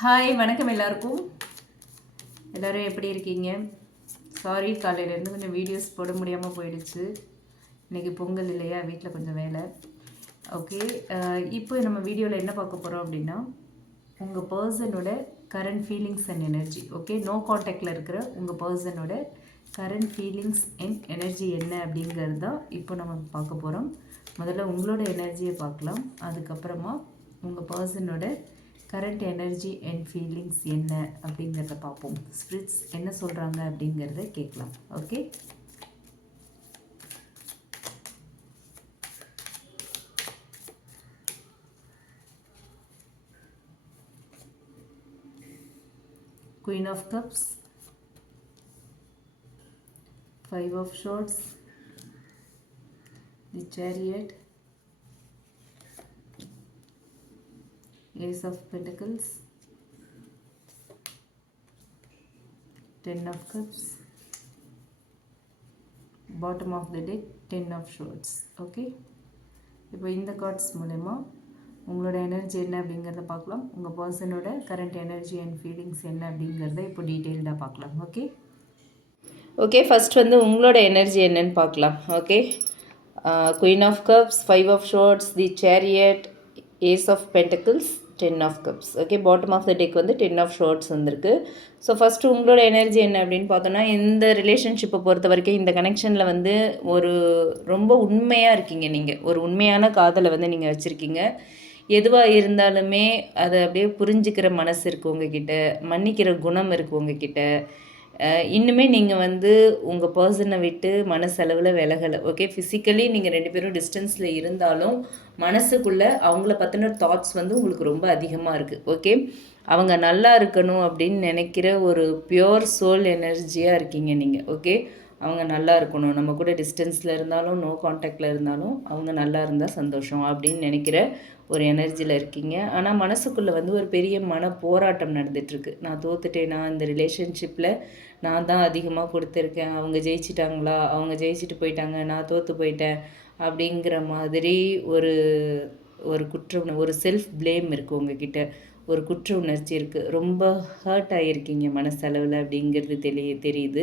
Hi வணக்கம் எல்லாருக்கும். எல்லோரும் எப்படி இருக்கீங்க? சாரி காலையிலேருந்து கொஞ்சம் வீடியோஸ் போட முடியாமல் போயிடுச்சு. இன்றைக்கி பொங்கல் இல்லையா? வீட்டில் கொஞ்சம் வேலை. ஓகே இப்போ நம்ம வீடியோவில் என்ன பார்க்க போகிறோம் அப்படின்னா உங்கள் பர்சனோட current feelings and energy okay no காண்டாக்டில் இருக்கிற உங்கள் பர்சனோட கரண்ட் ஃபீலிங்ஸ் அண்ட் எனர்ஜி என்ன அப்படிங்கிறது தான் இப்போ நம்ம பார்க்க போகிறோம் முதல்ல உங்களோட எனர்ஜியை பார்க்கலாம். அதுக்கப்புறமா உங்கள் பர்சனோட கரண்ட் எனர்ஜி அண்ட் ஃபீலிங்ஸ் என்ன அப்படிங்கிறத பார்ப்போம். ஸ்பிரிட்ஸ் என்ன சொல்கிறாங்க அப்படிங்கிறத கேட்கலாம். Okay queen of cups five of swords the chariot ace of pentacles. Ten of cups. Bottom of the deck ten of swords. Okay இப்போ இந்த கார்ட்ஸ் மூலயமா உங்களோட எனர்ஜி என்ன அப்படிங்கிறத பார்க்கலாம். உங்கள் பர்சனோட கரண்ட் எனர்ஜி அண்ட் ஃபீலிங்ஸ் என்ன அப்படிங்கிறத இப்போ டீட்டெயில்டாக பார்க்கலாம். ஓகே ஓகே ஃபஸ்ட் வந்து உங்களோட எனர்ஜி என்னன்னு பார்க்கலாம். Okay queen of cups five of swords the chariot ace of pentacles ten of cups okay bottom of the deck வந்து டென் ஆஃப் ஷார்ட்ஸ் வந்திருக்கு. ஸோ ஃபஸ்ட்டு உங்களோட எனர்ஜி என்ன அப்படின்னு பார்த்தோன்னா இந்த ரிலேஷன்ஷிப்பை பொறுத்த வரைக்கும் இந்த கனெக்ஷனில் வந்து ஒரு ரொம்ப உண்மையாக இருக்கீங்க நீங்கள் ஒரு உண்மையான காதலை வந்து நீங்கள் வச்சுருக்கீங்க. எதுவாக இருந்தாலுமே அதை அப்படியே புரிஞ்சுக்கிற மனசு இருக்குது உங்ககிட்ட. மன்னிக்கிற குணம் இருக்குது உங்ககிட்ட. இன்னுமே நீங்கள் வந்து உங்கள் பர்சனை விட்டு மனசளவில் விலகலை. ஓகே ஃபிசிக்கலி நீங்கள் ரெண்டு பேரும் டிஸ்டன்ஸில் இருந்தாலும் மனசுக்குள்ளே அவங்கள பற்றின தாட்ஸ் வந்து உங்களுக்கு ரொம்ப அதிகமாக இருக்குது ஓகே அவங்க நல்லா இருக்கணும் அப்படின்னு நினைக்கிற ஒரு பியோர் சோல் எனர்ஜியாக இருக்கீங்க நீங்கள் ஓகே அவங்க நல்லா இருக்கணும். நம்ம கூட டிஸ்டன்ஸில் இருந்தாலும் நோ காண்டாக்டில் இருந்தாலும் அவங்க நல்லா இருந்தால் சந்தோஷம் அப்படின்னு நினைக்கிற ஒரு எனர்ஜியில் இருக்கீங்க. ஆனால் மனசுக்குள்ளே வந்து ஒரு பெரிய மன போராட்டம் நடந்துகிட்ருக்கு நான் தோத்துட்டேனா? இந்த ரிலேஷன்ஷிப்பில் நான் தான் அதிகமாக கொடுத்துருக்கேன். அவங்க ஜெயிச்சிட்டாங்களா? அவங்க ஜெயிச்சிட்டு போயிட்டாங்க. நான் தோற்று போயிட்டேன். அப்படிங்கிற மாதிரி ஒரு ஒரு குற்ற ஒரு செல்ஃப் பிளேம் இருக்குது உங்ககிட்ட. ஒரு குற்ற உணர்ச்சி இருக்குது ரொம்ப ஹர்ட் ஆகிருக்கீங்க மனசளவில் அப்படிங்கிறது தெரிய தெரியுது.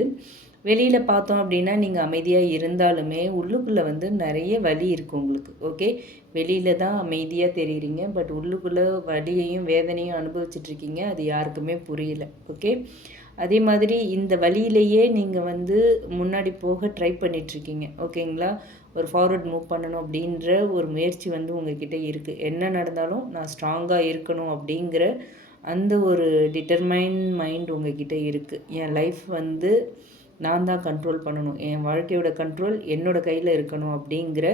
வெளியில் பார்த்தோம் அப்படின்னா நீங்கள் அமைதியாக இருந்தாலுமே உள்ளுக்குள்ளே வந்து நிறைய வலி இருக்குது உங்களுக்கு. ஓகே? வெளியில் தான் அமைதியாக தெரியுறீங்க. பட் உள்ளுக்குள்ளே வலியையும் வேதனையும் அனுபவிச்சிட்ருக்கீங்க அது யாருக்குமே புரியல. ஓகே? அதே மாதிரி இந்த வழியிலேயே நீங்கள் வந்து முன்னாடி போக ட்ரை பண்ணிகிட்ருக்கீங்க ஓகேங்களா? ஒரு ஃபார்வர்ட் மூவ் பண்ணணும் அப்படின்ற ஒரு முயற்சி வந்து உங்ககிட்ட இருக்குது என்ன நடந்தாலும் நான் ஸ்ட்ராங்காக இருக்கணும் அப்படிங்கிற அந்த ஒரு டிட்டர்மைன் மைண்ட் உங்ககிட்ட இருக்குது என் லைஃப் வந்து நான் தான் கண்ட்ரோல் பண்ணணும். என் வாழ்க்கையோட கண்ட்ரோல் என்னோடய கையில் இருக்கணும் அப்படிங்கிற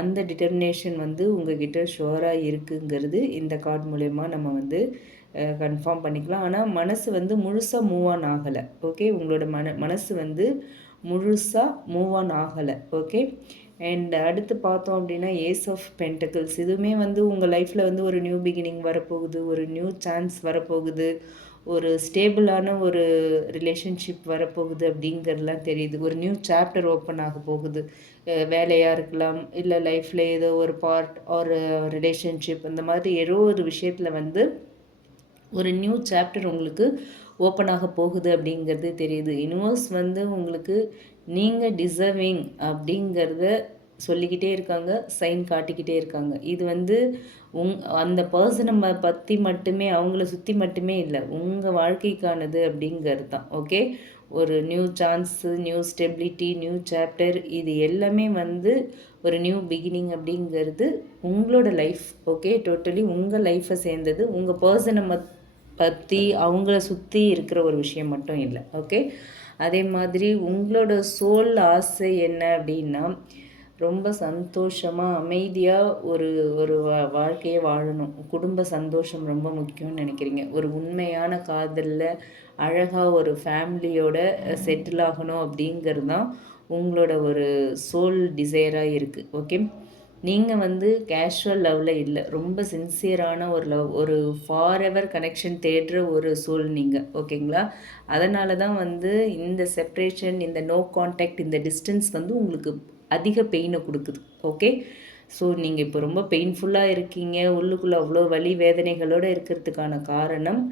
அந்த டிட்டர்மினேஷன் வந்து உங்ககிட்ட ஷோராக இருக்குங்கிறது இந்த கார்டு மூலயமா நம்ம வந்து கன்ஃபார்ம் பண்ணிக்கலாம். ஆனால் மனசு வந்து முழுசாக மூவ் ஆன் ஆகலை. ஓகே உங்களோட மன மனசு வந்து முழுசாக மூவ் ஆன் ஆகலை. ஓகே அண்ட் அடுத்து பார்த்தோம் அப்படின்னா ஏஸ் ஆஃப் பென்டக்கிள்ஸ் இதுவுமே வந்து உங்கள் லைஃப்பில் வந்து ஒரு நியூ பிகினிங் வரப்போகுது ஒரு நியூ சான்ஸ் வரப்போகுது ஒரு ஸ்டேபிளான ஒரு ரிலேஷன்ஷிப் வரப்போகுது அப்படிங்கிறதுலாம் தெரியுது. ஒரு நியூ சாப்டர் ஓப்பன் ஆக போகுது. வேலையாக இருக்கலாம் இல்லை லைஃப்பில் ஏதோ ஒரு பார்ட் ஒரு ரிலேஷன்ஷிப் அந்த மாதிரி ஏதோ ஒரு விஷயத்தில் வந்து ஒரு நியூ சாப்டர் உங்களுக்கு ஓப்பன் ஆக போகுது அப்படிங்கிறது தெரியுது. யூனிவர்ஸ் வந்து உங்களுக்கு நீங்கள் டிசர்விங் அப்படிங்கிறத சொல்லிக்கிட்டே இருக்காங்க சைன் காட்டிக்கிட்டே இருக்காங்க. இது வந்து உங் அந்த பர்சனை பற்றி மட்டுமே அவங்கள சுற்றி மட்டுமே இல்லை உங்கள் வாழ்க்கைக்கானது அப்படிங்கிறது தான். ஓகே ஒரு new chance new stability new chapter இது எல்லாமே வந்து ஒரு நியூ பிகினிங் அப்படிங்கிறது உங்களோட லைஃப் ஓகே டோட்டலி உங்கள் லைஃப்பை சேர்ந்தது உங்கள் பர்சனை மத் பற்றி அவங்கள சுற்றி இருக்கிற ஒரு விஷயம் மட்டும் இல்லை. ஓகே அதே மாதிரி உங்களோட சோல் ஆசை என்ன அப்படின்னா ரொம்ப சந்தோஷமாக அமைதியாக ஒரு ஒரு வாழ்க்கையை வாழணும். குடும்ப சந்தோஷம் ரொம்ப முக்கியம்னு நினைக்கிறீங்க. ஒரு உண்மையான காதலில் அழகாக ஒரு ஃபேமிலியோட செட்டில் ஆகணும் அப்படிங்கிறது தான் உங்களோட ஒரு சோல் டிசைராக இருக்குது ஓகே நீங்கள் வந்து கேஷுவல் லவ்வில் இல்லை. ரொம்ப சின்சியரான ஒரு லவ் ஒரு ஃபார் எவர் கனெக்ஷன் தேடுற ஒரு சூழ்நீங்க நீங்கள் ஓகேங்களா? அதனால தான் வந்து இந்த செப்ரேஷன் இந்த நோ கான்டாக்ட் இந்த டிஸ்டன்ஸ் வந்து உங்களுக்கு அதிக பெயினை கொடுக்குது. ஓகே? ஸோ நீங்கள் இப்போ ரொம்ப பெயின்ஃபுல்லாக இருக்கீங்க. உள்ளுக்குள்ளே அவ்வளோ வலி வேதனைகளோடு இருக்கிறதுக்கான காரணம்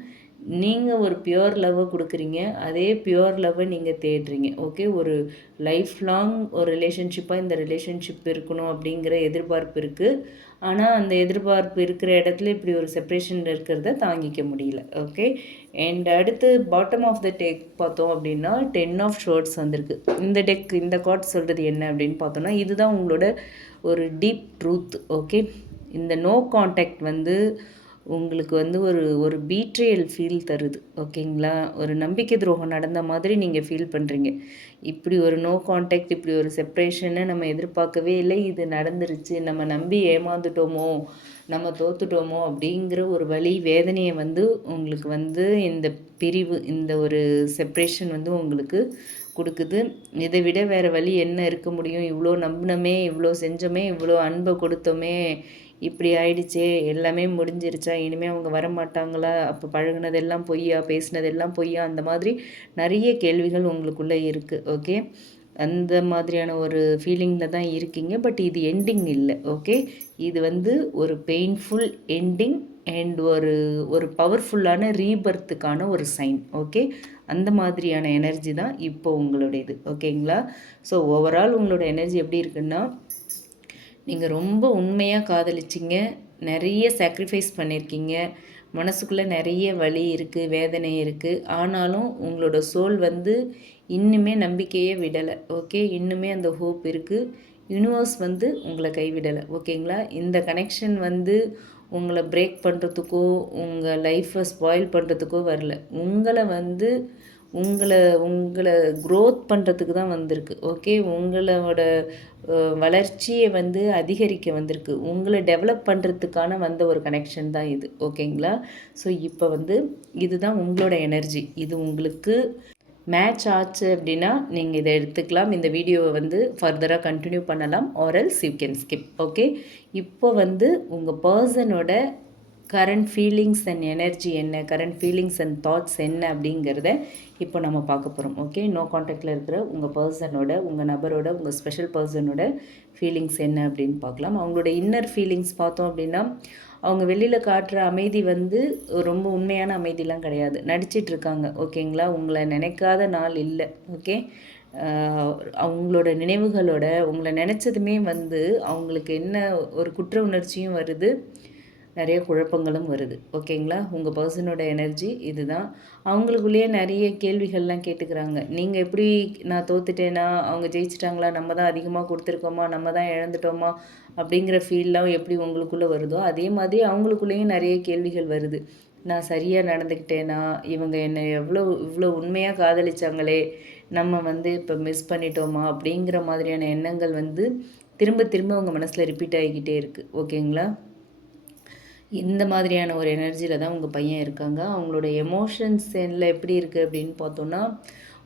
நீங்கள் ஒரு பியோர் லவ்வை கொடுக்குறீங்க அதே பியோர் லவ்வை நீங்கள் தேடுறீங்க. ஓகே ஒரு லைஃப் லாங் ஒரு ரிலேஷன்ஷிப்பாக இந்த ரிலேஷன்ஷிப் இருக்கணும் அப்படிங்கிற எதிர்பார்ப்பு இருக்குது ஆனால் அந்த எதிர்பார்ப்பு இருக்கிற இடத்துல இப்படி ஒரு செப்ரேஷன் இருக்கிறத தாங்கிக்க முடியல. ஓகே அண்ட் அடுத்து பாட்டம் ஆஃப் த டெக் பார்த்தோம் அப்படின்னா டென் ஆஃப் ஷோர்ட்ஸ் வந்திருக்கு. இந்த டெக் இந்த கார்ட் சொல்கிறது என்ன அப்படின்னு பார்த்தோன்னா இதுதான் உங்களோட ஒரு டீப் ட்ரூத் ஓகே இந்த நோ காண்டாக்ட் வந்து உங்களுக்கு வந்து ஒரு ஒரு பீட்ரியல் ஃபீல் தருது ஓகேங்களா ஒரு நம்பிக்கை துரோகம் நடந்த மாதிரி நீங்கள் ஃபீல் பண்ணுறீங்க இப்படி ஒரு நோ காண்டாக்ட் இப்படி ஒரு செப்ரேஷனை நம்ம எதிர்பார்க்கவே இல்லை. இது நடந்துருச்சு. நம்ம நம்பி ஏமாந்துட்டோமோ நம்ம தோத்துட்டோமோ அப்படிங்கிற ஒரு வழி வேதனையை வந்து உங்களுக்கு வந்து இந்த பிரிவு இந்த ஒரு செப்ரேஷன் வந்து உங்களுக்கு கொடுக்குது. இதை விட வேறு வழி என்ன இருக்க முடியும்? இவ்வளோ நம்பினமே இவ்வளோ செஞ்சோமே இவ்வளோ அன்பை கொடுத்தோமே இப்படி ஆயிடுச்சே எல்லாமே முடிஞ்சிருச்சா இனிமேல் அவங்க வரமாட்டாங்களா? அப்போ பழகினதெல்லாம் பொய்யா பேசினதெல்லாம் பொய்யா? அந்த மாதிரி நிறைய கேள்விகள் உங்களுக்குள்ளே இருக்குது ஓகே அந்த மாதிரியான ஒரு ஃபீலிங்கில் தான் இருக்கீங்க பட் இது எண்டிங் இல்லை ஓகே இது வந்து ஒரு பெயின்ஃபுல் எண்டிங் அண்ட் ஒரு ஒரு பவர்ஃபுல்லான ரீபர்த்துக்கான ஒரு சைன் ஓகே அந்த மாதிரியான எனர்ஜி தான் இப்போ உங்களுடையது ஓகேங்களா ஸோ ஓவரால் உங்களோட எனர்ஜி எப்படி இருக்குன்னா நீங்கள் ரொம்ப உண்மையாக காதலிச்சிங்க. நிறைய சாக்ரிஃபைஸ் பண்ணியிருக்கீங்க மனசுக்குள்ளே நிறைய வலி இருக்குது வேதனை இருக்குது ஆனாலும் உங்களோட சோல் வந்து இன்னுமே நம்பிக்கையே விடலை. ஓகே இன்னுமே அந்த ஹோப் இருக்குது யூனிவர்ஸ் வந்து உங்களை கைவிடலை. ஓகேங்களா? இந்த கனெக்ஷன் வந்து உங்களை பிரேக் பண்ணுறதுக்கோ உங்கள் லைஃப்பை ஸ்பாயில் பண்ணுறதுக்கோ வரல. உங்களை வந்து உங்களை உங்களை க்ரோத் பண்ணுறதுக்கு தான் வந்திருக்கு. ஓகே உங்களோட வளர்ச்சியை வந்து அதிகரிக்க வந்திருக்கு. உங்களை டெவலப் பண்ணுறதுக்கான வந்த ஒரு கனெக்ஷன் தான் இது. ஓகேங்களா ஸோ இப்போ வந்து இதுதான் உங்களோட எனர்ஜி இது உங்களுக்கு மேட்ச் ஆச்சு அப்படின்னா நீங்கள் இதை எடுத்துக்கலாம். இந்த வீடியோவை வந்து ஃபர்தராக கண்டினியூ பண்ணலாம். Or else you can skip okay இப்போ வந்து உங்கள் பர்சனோட கரண்ட் ஃபீலிங்ஸ் அண்ட் எனர்ஜி என்ன கரண்ட் ஃபீலிங்ஸ் அண்ட் தாட்ஸ் என்ன அப்படிங்கிறத இப்போ நம்ம பார்க்க போகிறோம் ஓகே நோ காண்டாக்டில் இருக்கிற உங்கள் பர்சனோட உங்கள் நபரோட உங்கள் ஸ்பெஷல் பர்சனோட ஃபீலிங்ஸ் என்ன அப்படின்னு பார்க்கலாம். அவங்களோட இன்னர் ஃபீலிங்ஸ் பார்த்தோம் அப்படின்னா அவங்க வெளியில் காட்டுற அமைதி வந்து ரொம்ப உண்மையான அமைதிலாம் கிடையாது. நடிச்சிட்டு இருக்காங்க. ஓகேங்களா உங்களை நினைக்காத நாள் இல்லை. ஓகே அவங்களோட நினைவுகளோட உங்களை நினச்சதுமே வந்து அவங்களுக்கு என்ன ஒரு குற்ற உணர்ச்சியும் வருது. நிறைய குழப்பங்களும் வருது. ஓகேங்களா? உங்கள் பர்சனோட எனர்ஜி இதுதான். அவங்களுக்குள்ளேயே நிறைய கேள்விகள்லாம் கேட்டுக்கிறாங்க. நீங்கள் எப்படி நான் தோத்துட்டேனா? அவங்க ஜெயிச்சிட்டாங்களா? நம்ம தான் அதிகமாக கொடுத்துருக்கோமா? நம்ம தான் இழந்துட்டோமா? அப்படிங்கிற ஃபீல்லாம் எப்படி உங்களுக்குள்ளே வருதோ அதே மாதிரி அவங்களுக்குள்ளேயும் நிறைய கேள்விகள் வருது. நான் சரியாக நடந்துக்கிட்டேனா? இவங்க என்னை எவ்வளோ இவ்வளோ உண்மையாக காதலிச்சாங்களே? நம்ம வந்து இப்போ மிஸ் பண்ணிட்டோமா? அப்படிங்கிற மாதிரியான எண்ணங்கள் வந்து திரும்ப திரும்ப உங்கள் மனசில் ரிப்பீட் ஆகிக்கிட்டே இருக்குது ஓகேங்களா? இந்த மாதிரியான ஒரு எனர்ஜியில் தான் உங்கள் பையன் இருக்காங்க. அவங்களோட எமோஷன்ஸ் எல்லாம் எப்படி இருக்குது அப்படின்னு பார்த்தோன்னா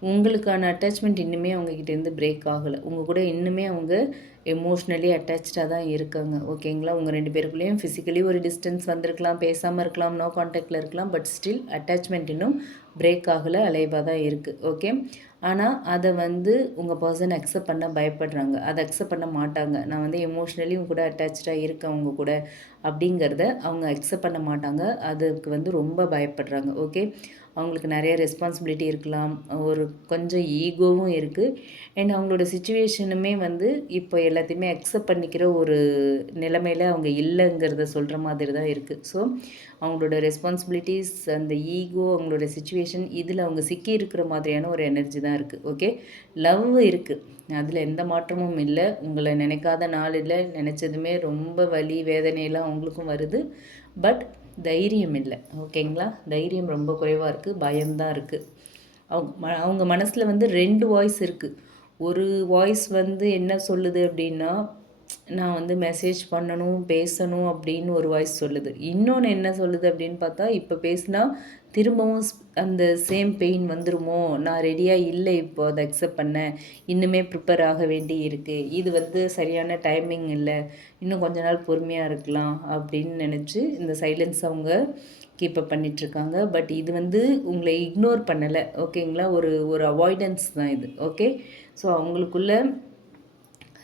உங்களுக்கான அட்டாச்மெண்ட் இன்னுமே அவங்கக்கிட்டேருந்து பிரேக் ஆகலை. உங்கள் கூட இன்னுமே அவங்க எமோஷ்னலி அட்டாச்சாக தான் இருக்காங்க. ஓகேங்களா உங்கள் ரெண்டு பேருக்குள்ளேயும் ஃபிசிக்கலி ஒரு டிஸ்டன்ஸ் வந்திருக்கலாம் பேசாமல் இருக்கலாம் நோ காண்டாக்டில் இருக்கலாம் பட் ஸ்டில் அட்டாச்மெண்ட் இன்னும் பிரேக் ஆகலை அலைவாக தான் இருக்குது ஓகே ஆனால் அதை வந்து உங்கள் பர்சன் அக்செப்ட் பண்ண பயப்படுறாங்க. அதை அக்செப்ட் பண்ண மாட்டாங்க. நான் வந்து எமோஷ்னலி உங்க கூட அட்டாச்சாக இருக்கேன் அவங்க கூட அப்படிங்கிறத அவங்க அக்செப்ட் பண்ண மாட்டாங்க. அதுக்கு வந்து ரொம்ப பயப்படுறாங்க. ஓகே அவங்களுக்கு நிறைய ரெஸ்பான்சிபிலிட்டி இருக்கலாம். ஒரு கொஞ்சம் ஈகோவும் இருக்குது அண்ட் அவங்களோட சுச்சுவேஷனுமே வந்து இப்போ எல்லாத்தையுமே அக்செப்ட் பண்ணிக்கிற ஒரு நிலைமையில் அவங்க இல்லைங்கிறத சொல்கிற மாதிரி தான் இருக்குது ஸோ அவங்களோட ரெஸ்பான்சிபிலிட்டிஸ் அந்த ஈகோ அவங்களோட சுச்சுவேஷன் இதில் அவங்க சிக்கி இருக்கிற மாதிரியான ஒரு எனர்ஜி தான் இருக்குது ஓகே லவ் இருக்குது அதில் எந்த மாற்றமும் இல்லை. உங்களை நினைக்காத நாள் இல்லை. நினச்சதுமே ரொம்ப வலி வேதனையெல்லாம் அவங்களுக்கும் வருது. பட் தைரியம் இல்லை. ஓகேங்களா தைரியம் ரொம்ப குறைவாக இருக்குது பயம்தான் இருக்குது அவங்க ம அவங்க மனசில் வந்து ரெண்டு வாய்ஸ் இருக்குது ஒரு வாய்ஸ் வந்து என்ன சொல்லுது அப்படின்னா நான் வந்து மெசேஜ் பண்ணணும் பேசணும் அப்படின்னு ஒரு வாய்ஸ் சொல்லுது. இன்னொன்று என்ன சொல்லுது அப்படின்னு பார்த்தா இப்போ பேசினா திரும்பவும் அந்த சேம் பெயின் வந்துருமோ? நான் ரெடியாக இல்லை இப்போ அதை அக்செப்ட் பண்ண இன்னுமே ப்ரிப்பேர் ஆக வேண்டி இருக்குது இது வந்து சரியான டைமிங் இல்லை. இன்னும் கொஞ்ச நாள் பொறுமையாக இருக்கலாம் அப்படின்னு நினச்சி இந்த சைலன்ஸ் அவங்க கீப்பப் பண்ணிகிட்ருக்காங்க பட் இது வந்து உங்களை இக்னோர் பண்ணலை. ஓகேங்களா ஒரு ஒரு அவாய்டன்ஸ் தான் இது. ஓகே ஸோ அவங்களுக்குள்ள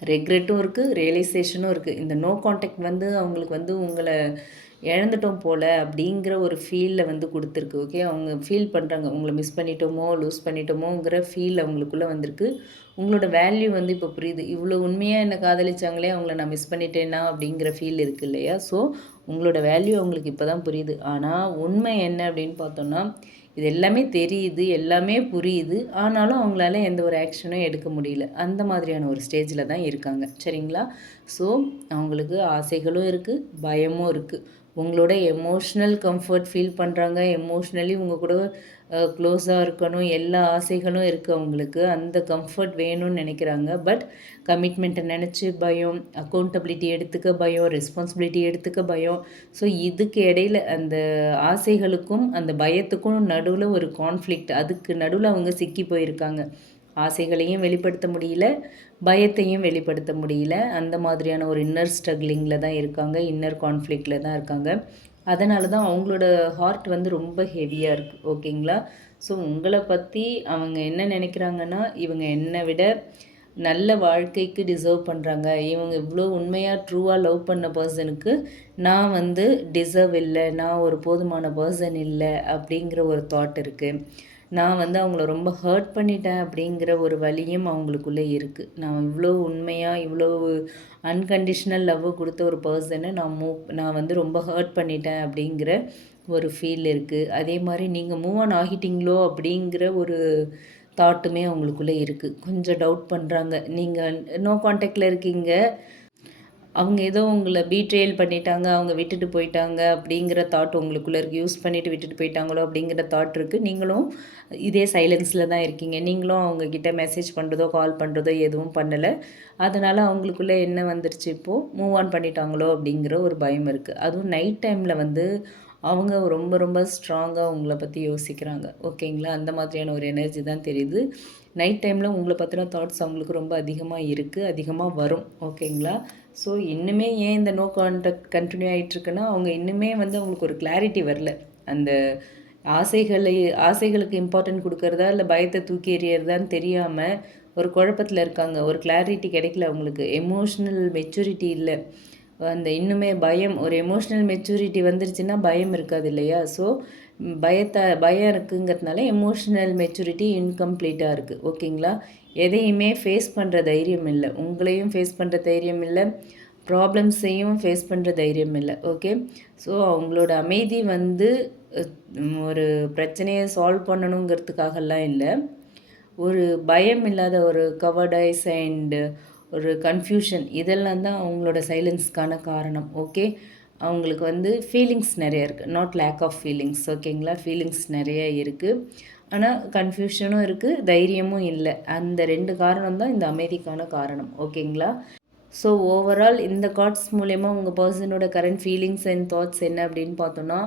ரெக்ரெட்டும் இருக்குது ரியலைசேஷனும் இருக்குது இந்த நோ காண்டாக்ட் வந்து அவங்களுக்கு வந்து உங்களை இழந்துட்டோம் போல் அப்படிங்கிற ஒரு ஃபீலில் வந்து கொடுத்துருக்கு ஓகே அவங்க ஃபீல் பண்ணுறாங்க உங்களை மிஸ் பண்ணிட்டோமோ லூஸ் பண்ணிட்டோமோங்கிற ஃபீல் அவங்களுக்குள்ளே வந்திருக்கு. உங்களோட வேல்யூ வந்து இப்போ புரியுது. இவ்வளோ உண்மையாக என்னை காதலிச்சாங்களே அவங்கள நான் மிஸ் பண்ணிட்டேன்னா அப்படிங்கிற ஃபீல் இருக்குது இல்லையா? ஸோ உங்களோட வேல்யூ அவங்களுக்கு இப்போ தான் புரியுது. ஆனால் உண்மை என்ன அப்படின்னு பார்த்தோன்னா இது எல்லாமே தெரியுது எல்லாமே புரியுது. ஆனாலும் அவங்களால எந்த ஒரு ஆக்ஷனும் எடுக்க முடியல. அந்த மாதிரியான ஒரு ஸ்டேஜில் தான் இருக்காங்க. சரிங்களா? ஸோ அவங்களுக்கு ஆசைகளும் இருக்குது பயமும் இருக்குது உங்களோட எமோஷ்னல் கம்ஃபர்ட் ஃபீல் பண்ணுறாங்க எமோஷ்னலி உங்கள் கூட க்ளோஸாக இருக்கணும். எல்லா ஆசைகளும் இருக்குது அவங்களுக்கு. அந்த கம்ஃபர்ட் வேணும்னு நினைக்கிறாங்க. பட் கமிட்மெண்ட்டை நினச்சி பயம் அக்கௌண்டபிலிட்டி எடுத்துக்க பயம் ரெஸ்பான்சிபிலிட்டி எடுத்துக்க பயம். ஸோ இதுக்கு இடையில அந்த ஆசைகளுக்கும் அந்த பயத்துக்கும் நடுவில் ஒரு கான்ஃப்ளிக்ட் அதுக்கு நடுவில் அவங்க சிக்கி போயிருக்காங்க. ஆசைகளையும் வெளிப்படுத்த முடியல பயத்தையும் வெளிப்படுத்த முடியல. அந்த மாதிரியான ஒரு இன்னர் ஸ்ட்ரகிளிங்கில் தான் இருக்காங்க இன்னர் கான்ஃப்ளிக்டில் தான் இருக்காங்க. அதனால தான் அவங்களோட ஹார்ட் வந்து ரொம்ப ஹெவியாக இருக்குது ஓகேங்களா? ஸோ உங்களை பற்றி அவங்க என்ன நினைக்கிறாங்கன்னா இவங்க என்னை விட நல்ல வாழ்க்கைக்கு டிசர்வ் பண்ணுறாங்க இவங்க இவ்வளோ உண்மையாக ட்ரூவாக லவ் பண்ண பர்சனுக்கு நான் வந்து டிசர்வ் இல்லை நான் ஒரு போதுமான பர்சன் இல்லை அப்படிங்கிற ஒரு தாட் இருக்குது நான் வந்து அவங்கள ரொம்ப ஹர்ட் பண்ணிட்டேன் அப்படிங்கிற ஒரு வழியும் அவங்களுக்குள்ளே இருக்குது நான் இவ்வளோ உண்மையாக இவ்வளோ அன்கண்டிஷ்னல் லவ் கொடுத்த ஒரு பர்சனை நான் மூவ் நான் வந்து ரொம்ப ஹர்ட் பண்ணிட்டேன் அப்படிங்கிற ஒரு ஃபீல் இருக்குது அதே மாதிரி நீங்கள் மூவ் ஆன் ஆகிட்டீங்களோ அப்படிங்கிற ஒரு தாட்டுமே அவங்களுக்குள்ளே இருக்குது கொஞ்சம் டவுட் பண்ணுறாங்க நீங்கள் நோ காண்டாக்டில் இருக்கீங்க. அவங்க ஏதோ உங்களை பீட்ரேல் பண்ணிட்டாங்க அவங்க விட்டுட்டு போயிட்டாங்க அப்படிங்கிற தாட் உங்களுக்குள்ளே இருக்குது யூஸ் பண்ணிவிட்டு விட்டுட்டு போயிட்டாங்களோ அப்படிங்கிற தாட் இருக்குது நீங்களும் இதே சைலன்ஸில் தான் இருக்கீங்க. நீங்களும் அவங்கக்கிட்ட மெசேஜ் பண்ணுறதோ கால் பண்ணுறதோ எதுவும் பண்ணலை. அதனால் அவங்களுக்குள்ளே என்ன வந்துருச்சு இப்போது மூவ் ஆன் பண்ணிட்டாங்களோ அப்படிங்கிற ஒரு பயம் இருக்குது அதுவும் நைட் டைமில் வந்து அவங்க ரொம்ப ரொம்ப ஸ்ட்ராங்காக உங்களை பற்றி யோசிக்கிறாங்க. ஓகேங்களா அந்த மாதிரியான ஒரு எனர்ஜி தான் தெரியுது. நைட் டைமில் உங்களை பற்றின தாட்ஸ் அவங்களுக்கு ரொம்ப அதிகமாக இருக்குது அதிகமாக வரும். ஓகேங்களா ஸோ இன்னுமே ஏன் இந்த நோ கான்டாக்ட் கண்டினியூ ஆகிட்டுருக்குன்னா அவங்க இன்னுமே வந்து அவங்களுக்கு ஒரு கிளாரிட்டி வரல. அந்த ஆசைகளை ஆசைகளுக்கு இம்பார்ட்டன்ட் கொடுக்குறதா இல்லை பயத்தை தூக்கி எறியறதான்னு தெரியாமல் ஒரு குழப்பத்தில் இருக்காங்க. ஒரு கிளாரிட்டி கிடைக்கல அவங்களுக்கு. எமோஷ்னல் மெச்சூரிட்டி இல்லை. அந்த இன்னுமே பயம் ஒரு எமோஷ்னல் மெச்சூரிட்டி வந்துருச்சுன்னா பயம் இருக்காது இல்லையா? ஸோ பயத்தை பயம் இருக்குங்கிறதுனால எமோஷ்னல் மெச்சூரிட்டி இன்கம்ப்ளீட்டாக இருக்குது ஓகேங்களா எதையுமே ஃபேஸ் பண்ணுற தைரியம் இல்லை. உங்களையும் ஃபேஸ் பண்ணுற தைரியம் இல்லை. ப்ராப்ளம்ஸையும் ஃபேஸ் பண்ணுற தைரியம் இல்லை. ஓகே ஸோ அவங்களோட அமைதி வந்து ஒரு பிரச்சனையை சால்வ் பண்ணணுங்கிறதுக்காகலாம் இல்லை. ஒரு பயம் இல்லாத ஒரு கவர்டைஸ் அண்டு ஒரு கன்ஃபியூஷன் இதெல்லாம் தான் அவங்களோட சைலன்ஸ்க்கான காரணம். ஓகே அவங்களுக்கு வந்து ஃபீலிங்ஸ் நிறைய இருக்குது நாட் லேக் ஆஃப் ஃபீலிங்ஸ் ஓகேங்களா ஃபீலிங்ஸ் நிறைய இருக்குது ஆனால் கன்ஃபியூஷனும் இருக்குது தைரியமும் இல்லை. அந்த ரெண்டு காரணம் தான் இந்த அமைதிக்கான காரணம். ஓகேங்களா? ஸோ ஓவரால் இந்த கார்ட்ஸ் மூலயமா உங்கள் பர்சனோட கரண்ட் ஃபீலிங்ஸ் அண்ட் தாட்ஸ் என்ன அப்படின்னு பார்த்தோன்னா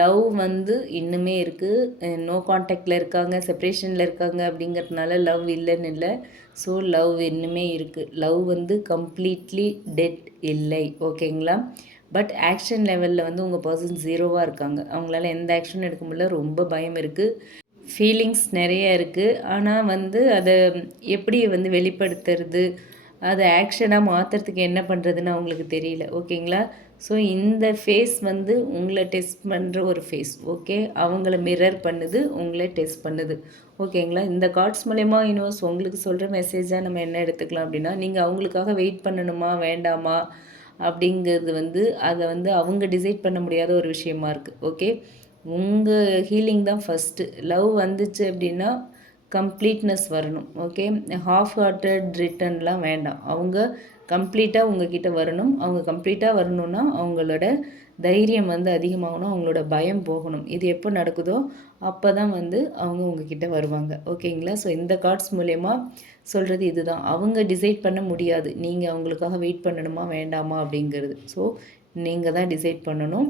லவ் வந்து இன்னுமே இருக்குது நோ காண்டாக்டில் இருக்காங்க செப்ரேஷனில் இருக்காங்க அப்படிங்கிறதுனால லவ் இல்லைன்னு இல்லை. ஸோ லவ் இன்னுமே இருக்குது லவ் வந்து கம்ப்ளீட்லி டெட் இல்லை. ஓகேங்களா? பட் ஆக்ஷன் லெவலில் வந்து உங்கள் பர்சன் ஜீரோவாக இருக்காங்க. அவங்களால எந்த ஆக்ஷனும் எடுக்க முடியல ரொம்ப பயம் இருக்குது ஃபீலிங்ஸ் நிறைய இருக்குது ஆனால் வந்து அதை எப்படி வந்து வெளிப்படுத்துறது அதை ஆக்ஷனாக மாற்றுறதுக்கு என்ன பண்ணுறதுன்னு அவங்களுக்கு தெரியல. ஓகேங்களா ஸோ இந்த ஃபேஸ் வந்து உங்களை டெஸ்ட் பண்ணுற ஒரு ஃபேஸ் ஓகே அவங்கள மிரர் பண்ணுது உங்களை டெஸ்ட் பண்ணுது. ஓகேங்களா இந்த கார்ட்ஸ் மூலயமா யூனிவர்ஸ் உங்களுக்கு சொல்கிற மெசேஜாக நம்ம என்ன எடுத்துக்கலாம் அப்படின்னா நீங்கள் அவங்களுக்காக வெயிட் பண்ணணுமா வேண்டாமா அப்படிங்கிறது வந்து அதை வந்து அவங்க டிசைட் பண்ண முடியாத ஒரு விஷயமா இருக்குது ஓகே உங்கள் ஹீலிங் தான் ஃபஸ்ட்டு லவ் வந்துச்சு அப்படின்னா கம்ப்ளீட்னஸ் வரணும் ஓகே ஹாஃப் ஹார்ட்டட் ரிட்டர்ன்லாம் வேண்டாம். அவங்க கம்ப்ளீட்டாக உங்ககிட்ட வரணும். அவங்க கம்ப்ளீட்டாக வரணுன்னா அவங்களோட தைரியம் வந்து அதிகமாகணும். அவங்களோட பயம் போகணும். இது எப்போ நடக்குதோ அப்போ தான் வந்து அவங்க உங்ககிட்ட வருவாங்க ஓகேங்களா? ஸோ இந்த கார்ட்ஸ் மூலயமா சொல்கிறது இதுதான். அவங்க டிசைட் பண்ண முடியாது. நீங்கள் அவங்களுக்காக வெயிட் பண்ணணுமா வேண்டாமா அப்படிங்கிறது. ஸோ நீங்கள் தான் டிசைட் பண்ணணும்.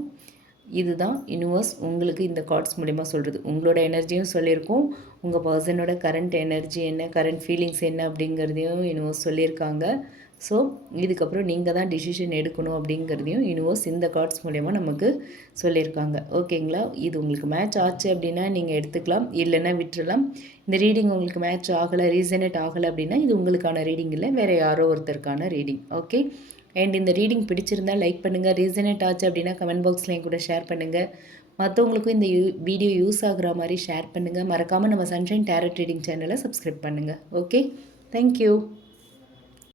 இதுதான் யூனிவர்ஸ் உங்களுக்கு இந்த கார்ட்ஸ் மூலிமா சொல்கிறது உங்களோட எனர்ஜியும் சொல்லியிருக்கோம். உங்கள் பர்சனோட கரண்ட் எனர்ஜி என்ன கரண்ட் ஃபீலிங்ஸ் என்ன அப்படிங்கிறதையும் யூனிவர்ஸ் சொல்லியிருக்காங்க. ஸோ இதுக்கப்புறம் நீங்கள் தான் டிசிஷன் எடுக்கணும் அப்படிங்கிறதையும் யூனிவர்ஸ் இந்த கார்ட்ஸ் மூலயமா நமக்கு சொல்லியிருக்காங்க. ஓகேங்களா இது உங்களுக்கு மேட்ச் ஆச்சு அப்படின்னா நீங்கள் எடுத்துக்கலாம். இல்லைன்னா விட்டுறலாம். இந்த ரீடிங் உங்களுக்கு மேட்ச் ஆகலை ரீசனேட் ஆகலை அப்படின்னா இது உங்களுக்கான ரீடிங் இல்லை. வேறு யாரோ ஒருத்தருக்கான ரீடிங் ஓகே அண்ட் இந்த ரீடிங் பிடிச்சிருந்தால் லைக் பண்ணுங்கள் ரீசனேட் ஆச்சு அப்படின்னா கமெண்ட் பாக்ஸில் என் கூட ஷேர் பண்ணுங்கள் மற்றவங்களுக்கும் இந்த யூ வீடியோ யூஸ் ஆகுற மாதிரி ஷேர் பண்ணுங்கள் மறக்காமல் நம்ம சன்ஷைன் டேரட் ரீடிங் சேனலை சப்ஸ்கிரைப் பண்ணுங்கள் ஓகே தேங்க்யூ